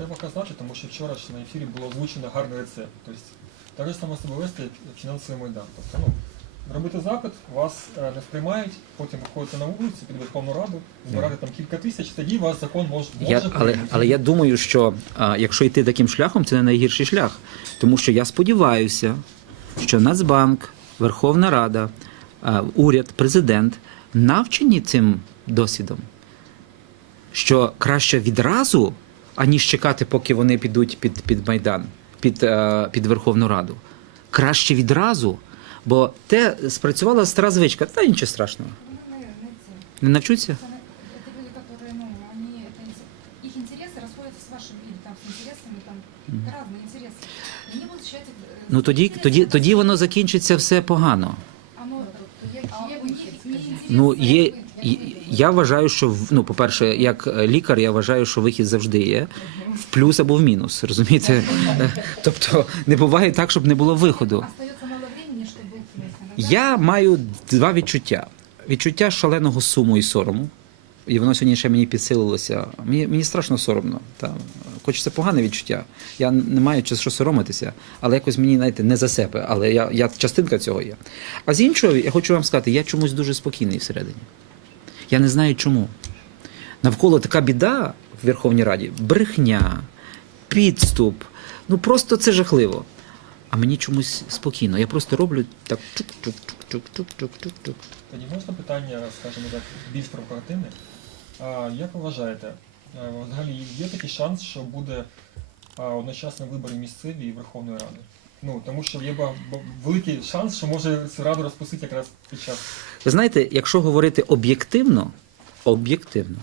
треба казати, тому що вчора на ефірі було озвучено гарний рецепт. Тобто, так же само себе вести, як фінансовий майдан. Тобто, ну, робити запит, вас е, не сприймають, потім виходите на вулицю під Верховну Раду, збирати там кілька тисяч, тоді вас закон може Я, але, але я думаю, що а, якщо йти таким шляхом, це не найгірший шлях. Тому що я сподіваюся, що Нацбанк, Верховна Рада, а, уряд, президент навчені цим досвідом. Що краще відразу, аніж чекати, поки вони підуть під, під Майдан, під, е, під Верховну Раду. Краще відразу, бо те спрацювала стара звичка, та нічого страшного. Ну, наверное, эти- Не навчуться? это это люди, которые, ну, они, это, инте- их интересы расходятся с вашими, или там с интересами, там, это разные интересы. И они будут считать... э, Ну тоді, интересы, тоді, это тоді воно закінчиться все погано. Оно, а у них не интересы, Ну, є, вы- і- я вважаю, що ну, по-перше, як е, лікар, я вважаю, що вихід завжди є в плюс або в мінус. Розумієте? Тобто не буває так, щоб не було виходу. Я маю два відчуття: відчуття шаленого суму і сорому. І воно сьогодні ще мені підсилилося. Мені, мені страшно соромно. Та. Хоч це погане відчуття. Я не маю через що соромитися, але якось мені, знаєте, не за себе. Але я, я частинка цього є. А з іншого, я хочу вам сказати, я чомусь дуже спокійний всередині. Я не знаю чому. Навколо така біда в Верховній Раді брехня, підступ. Ну просто це жахливо. А мені чомусь спокійно. Я просто роблю так чук-чук-чук-чук-чук-чук-чук. Тоді можна питання, скажімо так, більш провокативне. А, як ви вважаєте, е, взагалі є такий шанс, що буде одночасно вибори місцеві і Верховної Ради? Ну, тому що є великий шанс, що може цю раду розпустити якраз під час. Ви знаєте, якщо говорити об'єктивно, об'єктивно,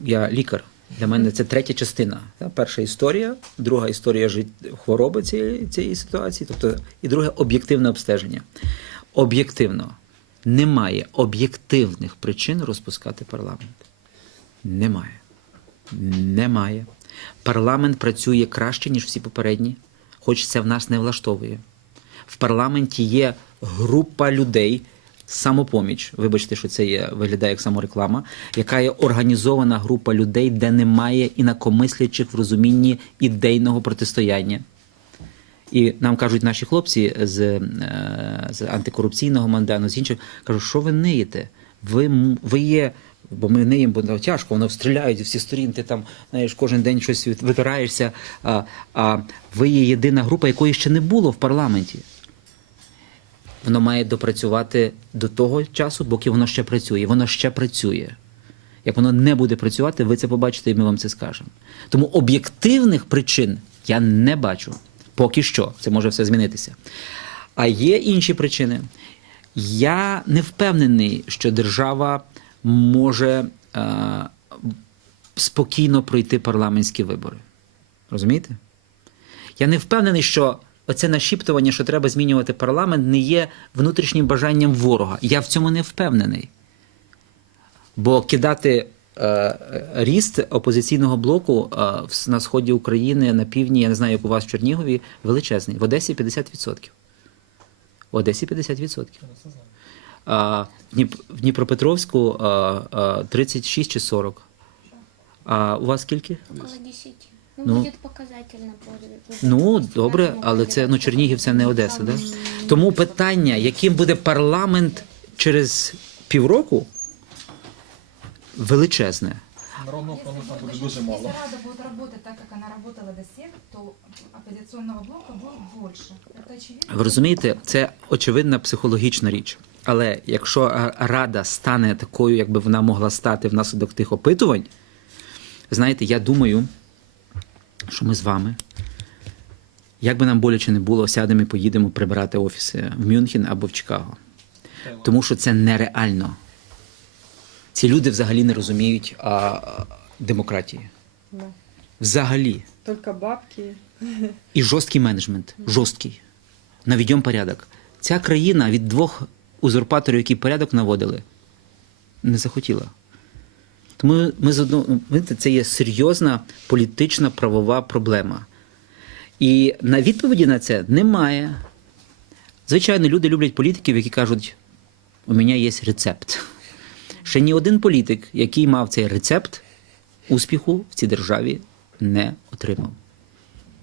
я лікар. Для мене це третя частина. Перша історія, друга історія хвороби цієї, цієї ситуації, тобто і друге об'єктивне обстеження. Об'єктивно немає об'єктивних причин розпускати парламент. Немає. Немає. Парламент працює краще, ніж всі попередні, хоч це в нас не влаштовує. В парламенті є група людей, самопоміч, вибачте, що це є, виглядає як самореклама, яка є організована група людей, де немає інакомислячих в розумінні ідейного протистояння. І нам кажуть наші хлопці з, е, з антикорупційного мандану, з інших, кажуть, що ви ниєте? Ви, ви є. Бо ми не їм, бо ну, тяжко, воно стріляють всі сторін, ти там знаєш, кожен день щось витираєшся. А, а ви є єдина група, якої ще не було в парламенті. Воно має допрацювати до того часу, поки воно ще працює. Воно ще працює. Як воно не буде працювати, ви це побачите, і ми вам це скажемо. Тому об'єктивних причин я не бачу. Поки що, це може все змінитися. А є інші причини. Я не впевнений, що держава може е, спокійно пройти парламентські вибори. Розумієте? Я не впевнений, що оце нашіптування, що треба змінювати парламент, не є внутрішнім бажанням ворога. Я в цьому не впевнений. Бо кидати е, ріст опозиційного блоку е, на сході України, на півдні, я не знаю, як у вас в Чернігові, величезний. В Одесі 50%. В Одесі 50%. В, Дніпропетровську а, а, 36 чи 40. А у вас скільки? Около 10. Ну, Ну. будет показательно. Ну, добре, але це ну, Чернігів це не Одеса, да? Тому питання, яким буде парламент через півроку, величезне. Народного Если, фронту будет- буде дуже если мало. Рада будет работать так, как она работала до сих, то оппозиционного блока будет больше. Это очевидно. Ви розумієте, це очевидна психологічна річ. Але якщо рада стане такою, якби вона могла стати внаслідок тих опитувань, знаєте, я думаю, що ми з вами, як би нам боляче не було, сядемо і поїдемо прибирати офіси в Мюнхен або в Чикаго. Тому що це нереально. Ці люди взагалі не розуміють а, а, демократії. Взагалі. Только бабки. І жорсткий менеджмент. Жорсткий. Наведемо порядок. Ця країна від двох узурпаторів, які порядок наводили, не захотіла. Тому ми з це є серйозна політична правова проблема. І на відповіді на це немає. Звичайно, люди люблять політиків, які кажуть: у мене є рецепт. Ще ні один політик, який мав цей рецепт успіху в цій державі, не отримав.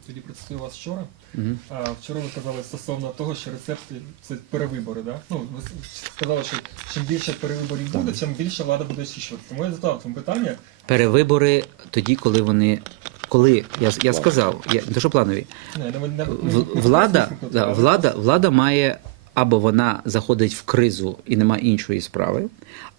Тоді процитую вас вчора. Мгм. А, вчора ви казали стосовно того, що рецепти це перевибори, да? Ну, ви сказали, що чим більше перевиборів буде, тим більше влада буде очищувати. Тому я задав вам питання. Перевибори тоді, коли вони. Коли я, я сказав, я, не то що планові, влада, да, влада, влада має або вона заходить в кризу і нема іншої справи,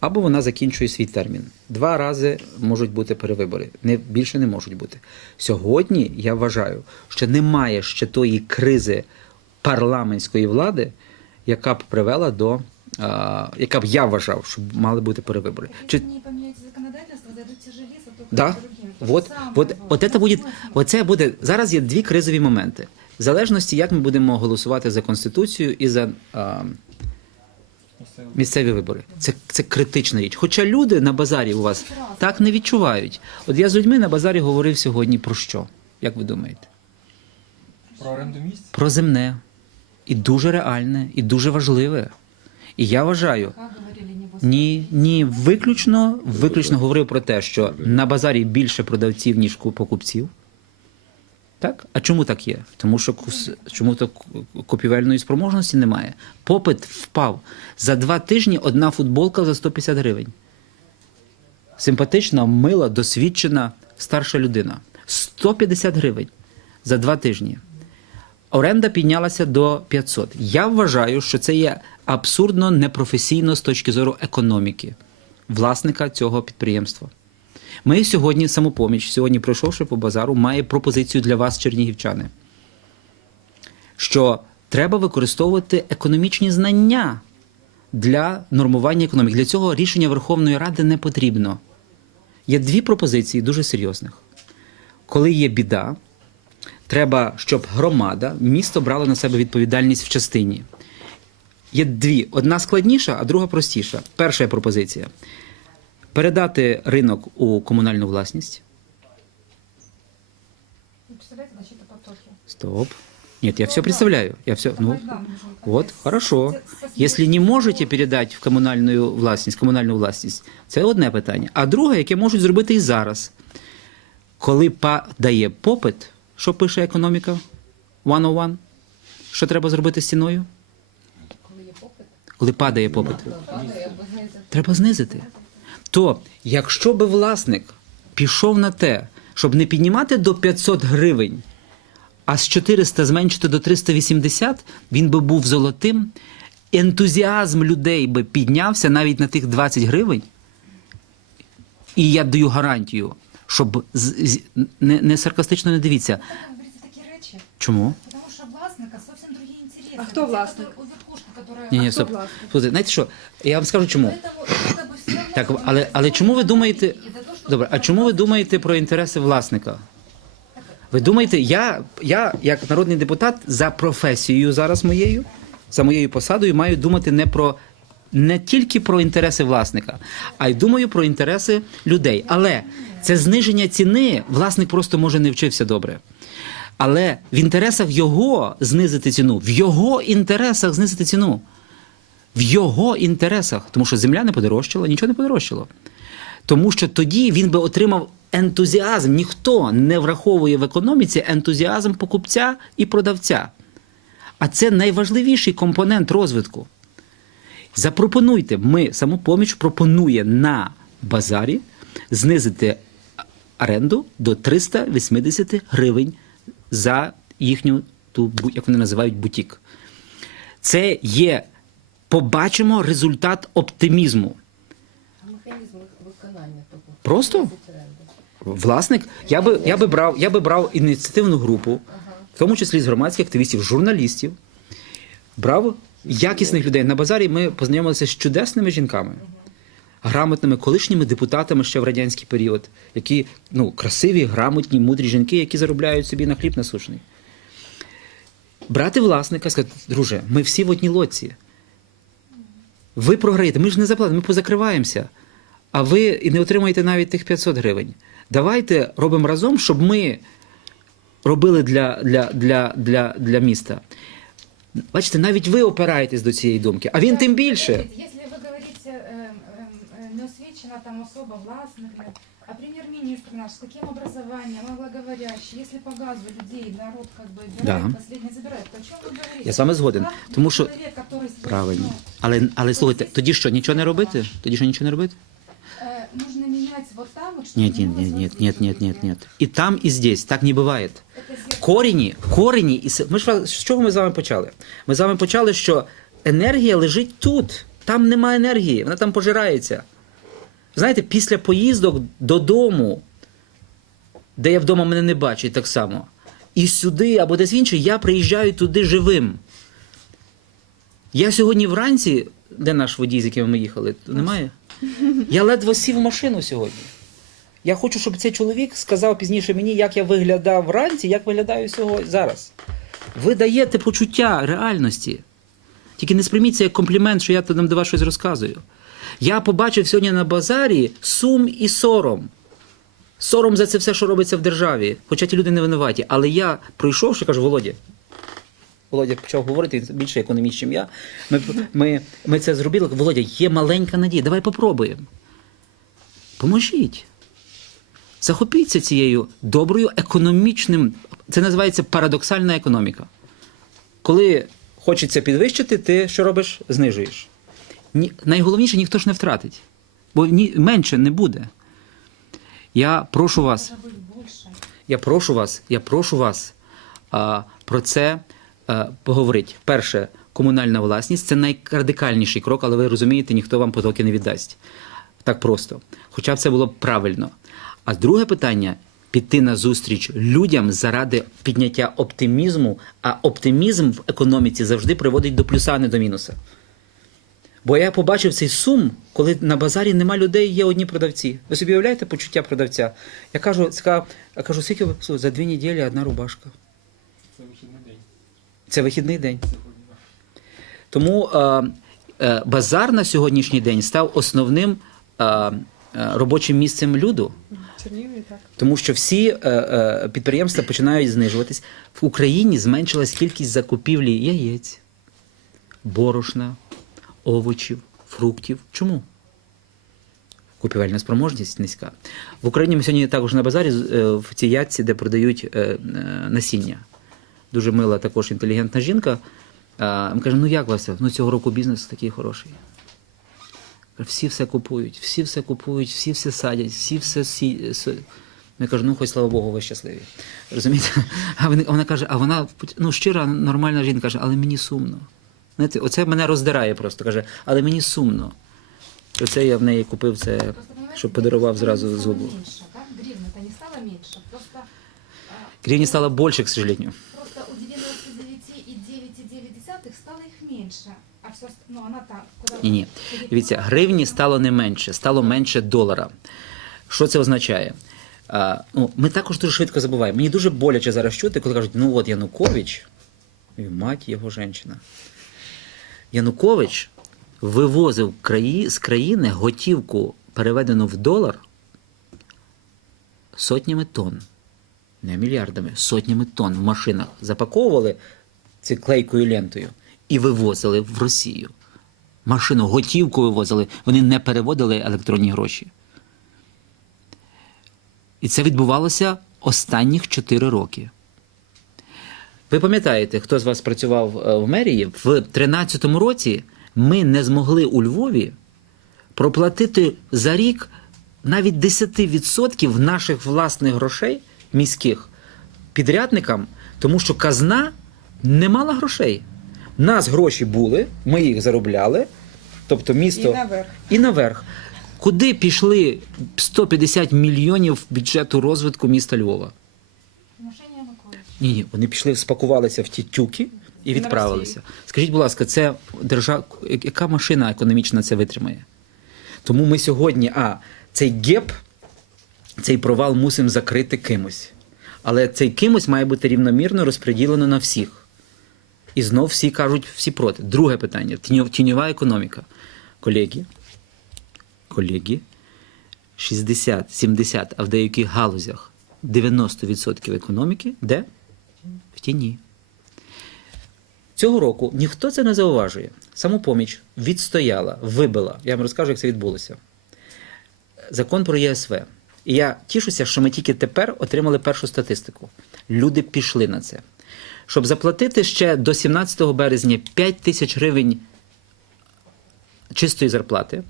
або вона закінчує свій термін. Два рази можуть бути перевибори, не більше не можуть бути. Сьогодні я вважаю, що немає ще тої кризи парламентської влади, яка б привела до. а, яка б я вважав, що мали бути перевибори. Чи Да. Вот, самое вот, будет. от це буде. Зараз є дві кризові моменти. В залежності, як ми будемо голосувати за Конституцію і за а, місцеві вибори. Це, це критична річ. Хоча люди на базарі у вас так не відчувають. От я з людьми на базарі говорив сьогодні про що? Як ви думаєте? Про оренду місць? Про земне. І дуже реальне, і дуже важливе. І я вважаю, ні, ні, виключно, виключно говорив про те, що на базарі більше продавців, ніж покупців. Так? А чому так є? Тому що чому то купівельної спроможності немає. Попит впав. За два тижні одна футболка за 150 гривень. Симпатична, мила, досвідчена, старша людина. 150 гривень за два тижні. Оренда піднялася до 500. Я вважаю, що це є абсурдно непрофесійно з точки зору економіки власника цього підприємства. Ми сьогодні, самопоміч, сьогодні пройшовши по базару, має пропозицію для вас, чернігівчани, що треба використовувати економічні знання для нормування економіки. Для цього рішення Верховної Ради не потрібно. Є дві пропозиції дуже серйозних. Коли є біда, треба, щоб громада, місто брало на себе відповідальність в частині. Є дві: одна складніша, а друга простіша. Перша пропозиція передати ринок у комунальну власність. Потоки? Стоп. Нет, я все представляю. Я все, ну, вот, хорошо. Со- со Если не можете передати в комунальну власність, комунальну власність, це одне питання. А друге, яке можуть зробити і зараз. Коли падає попит, що пише економіка? 101? Що треба зробити з ціною? Коли падає попит. Треба знизити. То, якщо би власник пішов на те, щоб не піднімати до 500 гривень, а з 400 зменшити до 380, він би був золотим. Ентузіазм людей би піднявся навіть на тих 20 гривень. І я даю гарантію, щоб з- з- не, не саркастично не дивіться. Как вы говорите такие речи? Чому? Потому что у властника совсем другие интересы. А кто Те, властник? которые- У верхушки, которая... Ні, ні, хто стоп. власник? Слухайте, знаєте що? Я вам скажу чому. Поэтому Так, але, але чому ви думаєте. Добре, а чому ви думаєте про інтереси власника? Ви думаєте, я, я як народний депутат за професією зараз моєю, за моєю посадою, маю думати не про не тільки про інтереси власника, а й думаю про інтереси людей. Але це зниження ціни власник просто може не вчився добре. Але в інтересах його знизити ціну, в його інтересах знизити ціну. В його інтересах, тому що земля не подорожчала, нічого не подорожчало. Тому що тоді він би отримав ентузіазм. Ніхто не враховує в економіці ентузіазм покупця і продавця. А це найважливіший компонент розвитку. Запропонуйте, ми самопоміч пропонує на базарі знизити оренду до 380 гривень за їхню ту, як вони називають, бутік. Це є, побачимо результат оптимізму. Механізм виконання такого? Просто власник, я би, я би брав, я би брав ініціативну групу, в тому числі з громадських активістів, журналістів, брав якісних людей. На базарі ми познайомилися з чудесними жінками, грамотними колишніми депутатами ще в радянський період, які ну, красиві, грамотні, мудрі жінки, які заробляють собі на хліб насушний. Брати власника, сказати, друже, ми всі в одній лодці. Ви програєте, ми ж не заплатимо, ми позакриваємося. А ви і не отримаєте навіть тих 500 гривень. Давайте робимо разом, щоб ми робили для, для, для, для, для міста. Бачите, навіть ви опираєтесь до цієї думки, а він тим більше. Смотрите, Если вы говорите, эм, эм, э, не освічена там особа власника, А премьер-министр наш с каким образованием, англоговорящий, если по газу людей народ как бы Да. убирает, последний забирает, то о чем вы говорите? Я з вами згоден. Как Тому що человек, который с- правильно. ну, Але, але слухайте, тоді що, нічого не робити? Тоді що нічого не робити? э, нужно менять вот там вот, чтобы Нет, нет, менялось нет, вот нет, здесь нет, вот нет, нет, везде. нет. І там, і здесь. Так не буває. Это зеркало. Корені, корені, і с- ми ж з чого ми з вами почали? Ми з вами почали, що енергія лежить тут. Там немає енергії, вона там пожирається. Знаєте, після поїздок додому, де я вдома мене не бачать так само, і сюди або десь інше, я приїжджаю туди живим. Я сьогодні вранці, де наш водій, з яким ми їхали, немає? Я ледве сів в машину сьогодні. Я хочу, щоб цей чоловік сказав пізніше мені, як я виглядав вранці, як виглядаю сьогодні зараз. Ви даєте почуття реальності. Тільки не сприйміть це як комплімент, що я там до вас щось розказую. Я побачив сьогодні на базарі сум і сором. Сором за це все, що робиться в державі. Хоча ті люди не винуваті. Але я пройшовши, кажу, Володя. Володя почав говорити він більше економічним ніж я. Ми, ми, ми це зробили. Володя, є маленька надія. Давай попробуємо. Поможіть. Захопіться цією доброю економічним. Це називається парадоксальна економіка. Коли хочеться підвищити, ти що робиш? Знижуєш. Ні, найголовніше ніхто ж не втратить, бо ні, менше не буде. Я прошу вас, я прошу вас, я прошу вас а, про це а, поговорити. Перше, комунальна власність це найрадикальніший крок, але ви розумієте, ніхто вам потоки не віддасть. Так просто. Хоча б це було б правильно. А друге питання піти на зустріч людям заради підняття оптимізму, а оптимізм в економіці завжди приводить до плюса, а не до мінуса. Бо я побачив цей сум, коли на базарі нема людей, є одні продавці. Ви собі уявляєте почуття продавця? Я кажу, я кажу, скільки ви- за дві неділі одна рубашка. Це вихідний день Це вихідний день. Тому е, е, базар на сьогоднішній день став основним е, е, робочим місцем люду. Чернігові так. Тому що всі е, е, підприємства починають знижуватись. В Україні зменшилась кількість закупівлі яєць, борошна, овочів, фруктів. Чому? Купівельна спроможність низька. В Україні ми сьогодні також на базарі е, в цій ятці, де продають е, е, насіння. Дуже мила, також інтелігентна жінка. Ми кажемо, ну як вас? Ну цього року бізнес такий хороший. Всі все купують, всі все купують, всі все садять, всі все сі... Я кажу, ну хоч слава Богу, ви щасливі. Розумієте? А вона каже, а вона ну, щира, нормальна жінка каже, але мені сумно. Знаєте, оце мене роздирає просто. Каже, але мені сумно. Оце я в неї купив це, щоб подарував зразу зубу. Гривна-то не стала меньше. Просто, Гривні стало більше, к сожалению. просто у 99,9 стало их меньше. А все, ну так, Ні, ні. Дивіться, гривні стало не менше, стало менше долара. Що це означає? А, ну, ми також дуже швидко забуваємо. Мені дуже боляче зараз чути, коли кажуть, ну от Янукович, і мать його жінка. Янукович вивозив з країни готівку, переведену в долар, сотнями тонн. Не мільярдами, сотнями тонн в машинах запаковували ці клейкою лентою і вивозили в Росію. Машину готівку вивозили, вони не переводили електронні гроші. І це відбувалося останніх 4 роки. Ви пам'ятаєте, хто з вас працював е, в мерії? В 2013 році ми не змогли у Львові проплатити за рік навіть 10% наших власних грошей міських підрядникам, тому що казна не мала грошей. У нас гроші були, ми їх заробляли, тобто місто І наверх. і наверх. Куди пішли 150 мільйонів бюджету розвитку міста Львова? Ні, ні, вони пішли, спакувалися в ті тюки і відправилися. Скажіть, будь ласка, це держава, яка машина економічна це витримає? Тому ми сьогодні, а цей геп, цей провал мусимо закрити кимось. Але цей кимось має бути рівномірно розподілено на всіх. І знов всі кажуть, всі проти. Друге питання: тіньова економіка. Колеги, колеги, 60-70, а в деяких галузях 90% економіки де? Тіні. Цього року ніхто це не зауважує. Самопоміч відстояла, вибила. Я вам розкажу, як це відбулося. Закон про ЄСВ. І я тішуся, що ми тільки тепер отримали першу статистику. Люди пішли на це. Щоб заплатити ще до 17 березня 5 тисяч гривень чистої зарплати,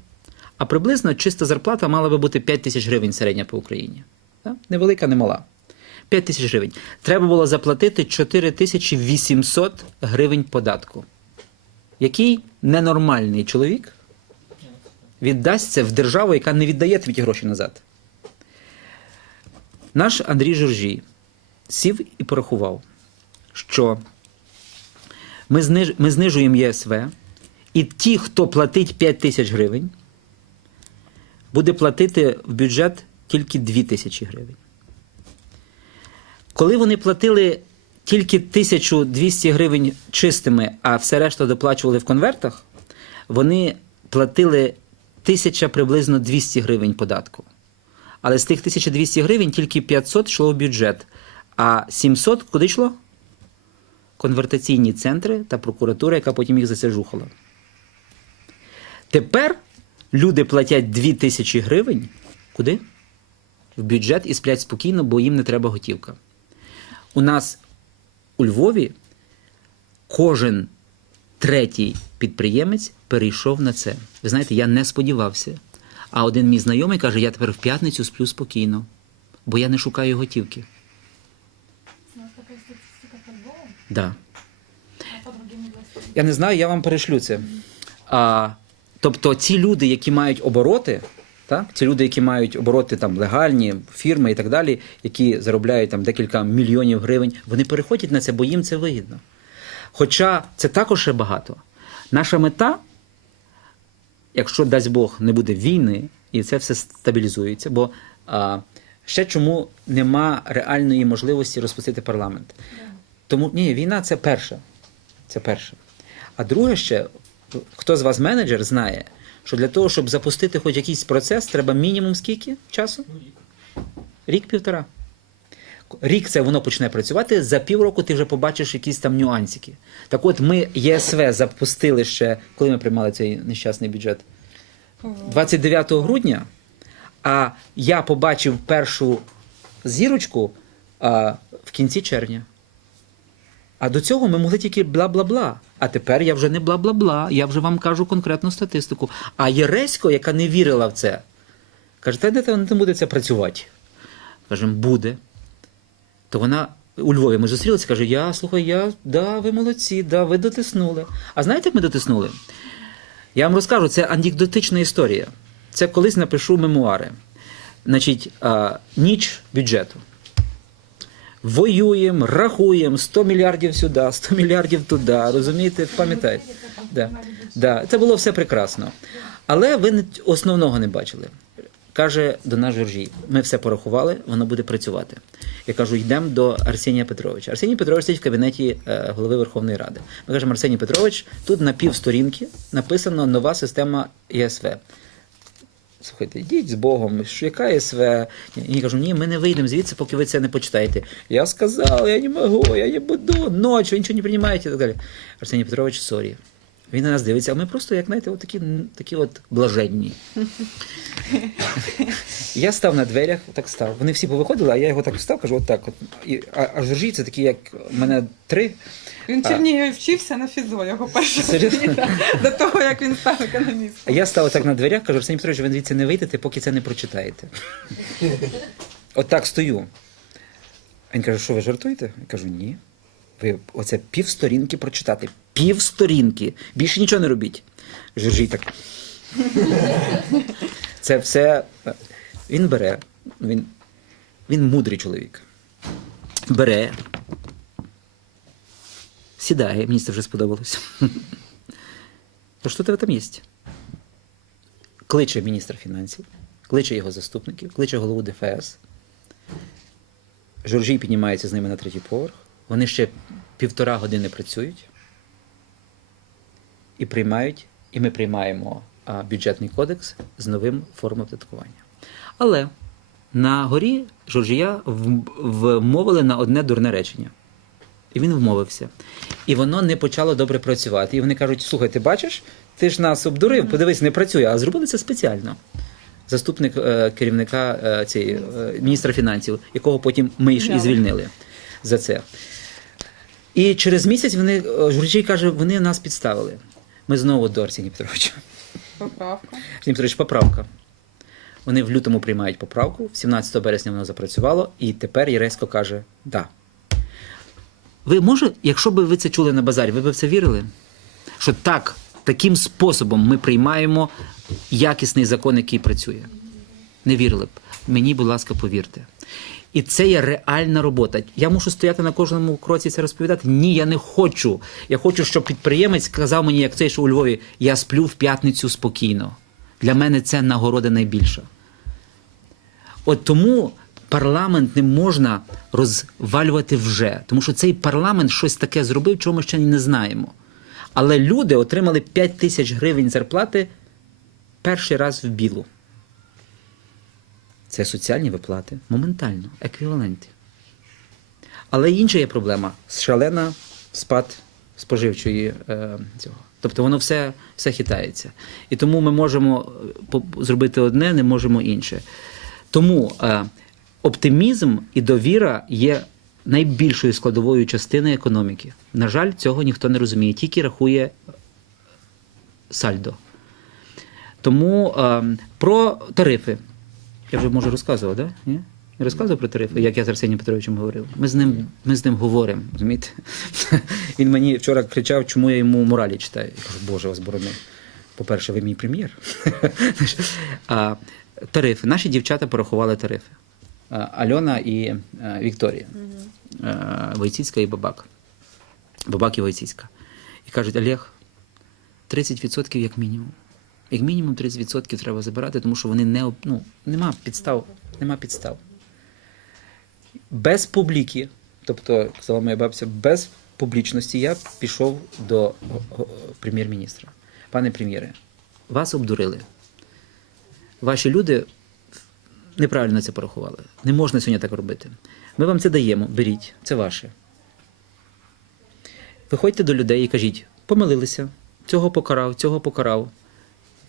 а приблизно чиста зарплата мала би бути 5 тисяч гривень середня по Україні. Невелика, не мала. 5 тисяч гривень. Треба було заплатити 4 тисячі 800 гривень податку. Який ненормальний чоловік віддасть це в державу, яка не віддає тобі ті гроші назад. Наш Андрій Журжій сів і порахував, що ми, зниж, ми знижуємо ЄСВ, і ті, хто платить 5 тисяч гривень, буде платити в бюджет тільки 2 тисячі гривень. Коли вони платили тільки 1200 гривень чистими, а все решта доплачували в конвертах, вони платили 1000 приблизно 200 гривень податку. Але з тих 1200 гривень тільки 500 йшло в бюджет, а 700 куди йшло? Конвертаційні центри та прокуратура, яка потім їх засяжухала. Тепер люди платять 2000 гривень. Куди? В бюджет і сплять спокійно, бо їм не треба готівка. У нас у Львові кожен третій підприємець перейшов на це. Ви знаєте, я не сподівався. А один мій знайомий каже: я тепер в п'ятницю сплю спокійно, бо я не шукаю готівки. У нас такая статистика по Львову, Да. областям. Я не знаю, я вам перешлю це. А, тобто, ці люди, які мають обороти, так? ці люди, які мають обороти там, легальні, фірми і так далі, які заробляють там, декілька мільйонів гривень, вони переходять на це, бо їм це вигідно. Хоча це також ще багато. Наша мета, якщо дасть Бог не буде війни, і це все стабілізується, бо а, ще чому нема реальної можливості розпустити парламент. Тому ні, війна це перше. Це перше. А друге ще, хто з вас менеджер знає, що для того, щоб запустити хоч якийсь процес, треба мінімум скільки часу? Ну, рік. Рік-півтора. Рік це воно почне працювати, за півроку ти вже побачиш якісь там нюансики. Так от ми ЄСВ запустили ще, коли ми приймали цей нещасний бюджет? 29 грудня, а я побачив першу зірочку а, в кінці червня. А до цього ми могли тільки бла-бла-бла. А тепер я вже не бла-бла-бла, я вже вам кажу конкретну статистику. А Єресько, яка не вірила в це, каже, та де не буде це працювати? Кажемо, буде. То вона у Львові ми зустрілися, каже: Я слухай, я да, ви молодці, да, ви дотиснули. А знаєте, як ми дотиснули? Я вам розкажу, це анекдотична історія. Це колись напишу мемуари. Значить, а, ніч бюджету. Воюємо, рахуємо 100 мільярдів сюди, 100 мільярдів туди. Розумієте, пам'ятаєте? Да. Да, це було все прекрасно. Але ви основного не бачили. Каже до нас Жоржій, ми все порахували, воно буде працювати. Я кажу, йдемо до Арсенія Петровича. Арсеній Петрович сидить в кабінеті е, голови Верховної Ради. Ми кажемо, Арсеній Петрович, тут на півсторінки написано нова система ЄСВ. Слухайте, йдіть з Богом, що яка СВ? Я кажу, ні, ми не вийдемо звідси, поки ви це не почитаєте. Я сказав, я не можу, я не буду, ночі, ви нічого не приймаєте і так далі. Арсеній Петрович, сорі. Він на нас дивиться, а ми просто, як знаєте, от такі, такі от блаженні. Я став на дверях, так став. Вони всі повиходили, а я його так встав, кажу, отак. От. І, а, а Жоржій це такі, як в мене три. Він Чернігові вчився на фізо, його Серйозно? до того, як він став економістом. А я став отак на дверях, кажу, Арсеній Петрович, ви звідси не вийдете, поки це не прочитаєте. Отак стою. А Він каже, що ви жартуєте? Я кажу, ні. Ви оце півсторінки прочитати. Півсторінки. Більше нічого не робіть. Жоржій так. Це все. Він бере. Він, він мудрий чоловік. Бере. Сідає, мені це вже сподобалося. То що тебе там є? Кличе міністра фінансів, кличе його заступників, кличе голову ДФС. Жоржій піднімається з ними на третій поверх. Вони ще півтора години працюють і приймають, і ми приймаємо бюджетний кодекс з новим формою оподаткування. Але на горі Жоржія вмовили на одне дурне речення. І він вмовився. І воно не почало добре працювати. І вони кажуть: слухай, ти бачиш, ти ж нас обдурив, подивись, не працює, а зробили це спеціально. заступник е, керівника е, цієї е, міністра фінансів, якого потім ми ж і звільнили за це. І через місяць вони е, Журчий каже, вони нас підставили. Ми знову до Арсенія Петровича. Поправка. Арсеній Петрович, поправка. Вони в лютому приймають поправку, 17 березня воно запрацювало, і тепер Єресько каже да. Ви може, якщо б ви це чули на базарі, ви б в це вірили? Що так, таким способом ми приймаємо якісний закон, який працює. Не вірили б. Мені, будь ласка, повірте. І це є реальна робота. Я мушу стояти на кожному кроці це розповідати. Ні, я не хочу. Я хочу, щоб підприємець сказав мені, як цей, що у Львові, я сплю в п'ятницю спокійно. Для мене це нагорода найбільша. От тому парламент не можна розвалювати вже, тому що цей парламент щось таке зробив, чого ми ще не знаємо. Але люди отримали 5 тисяч гривень зарплати перший раз в білу. Це соціальні виплати моментально, еквіваленти. Але інша є проблема шалена спад споживчої е, цього. Тобто воно все, все хитається. І тому ми можемо е, зробити одне, не можемо інше. Тому е, оптимізм і довіра є найбільшою складовою частиною економіки. На жаль, цього ніхто не розуміє, тільки рахує сальдо. Тому е, про тарифи. Я вже може розказував, да? Ні? Я розказував про тарифи, як я з Арсенієм Петровичем говорив. Ми з ним, ми з ним говоримо, розумієте? Він мені вчора кричав, чому я йому моралі читаю. Я кажу, Боже, вас борони. По-перше, ви мій прем'єр. а, тарифи. Наші дівчата порахували тарифи. А, Альона і е, Вікторія. Е, Войціцька і Бабак. Бабак і Войціцька. І кажуть, Олег, 30% як мінімум. Як мінімум 30% треба забирати, тому що вони не ну, нема підстав. Нема підстав. Без публіки, тобто, казала моя бабця, без публічності я пішов до о, о, прем'єр-міністра. Пане прем'єре, вас обдурили. Ваші люди неправильно це порахували. Не можна сьогодні так робити. Ми вам це даємо, беріть, це ваше. Виходьте до людей і кажіть, помилилися, цього покарав, цього покарав.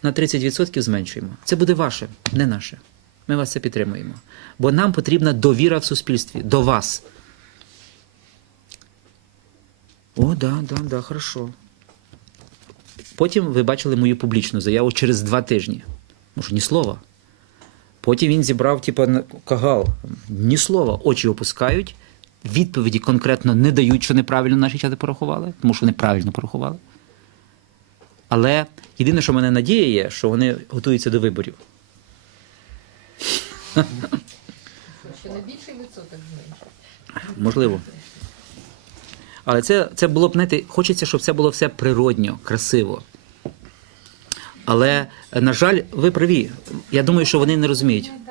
На 30% зменшуємо. Це буде ваше, не наше. Ми вас це підтримуємо. Бо нам потрібна довіра в суспільстві, до вас. О, да, да, да, хорошо. Потім ви бачили мою публічну заяву через два тижні. Може, ні слова. Потім він зібрав, типу, кагал. Ні слова. Очі опускають, відповіді конкретно не дають, що неправильно наші чати порахували, тому що неправильно порахували. Але єдине, що мене надія є, що вони готуються до виборів. Ще на більший відсоток зменшити. Можливо. Але це, це було б, знаєте, хочеться, щоб це було все природньо, красиво. Але, на жаль, ви праві. Я думаю, що вони не розуміють.